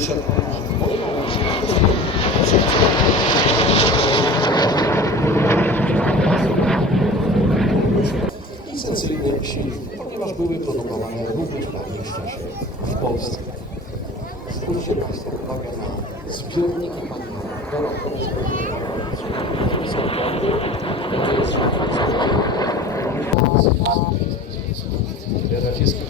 Wyszedł licencyjny silnik, ponieważ były produkowane również w dawnych czasie w Polsce. Zwróćcie Państwo uwagę na zbiorniki paliwowe. Dodatkowe zbiorniki radzieckie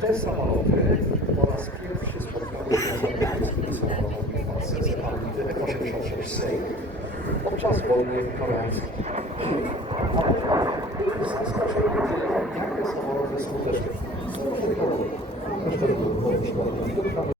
te samoloty po raz pierwszy spotkały się z amerykańskimi samolotami pasażerami D-86 Sejm podczas wojny koreańskiej. A potem byli zaskoczeni, jakie samoloty skuteczne są też różnych powodów.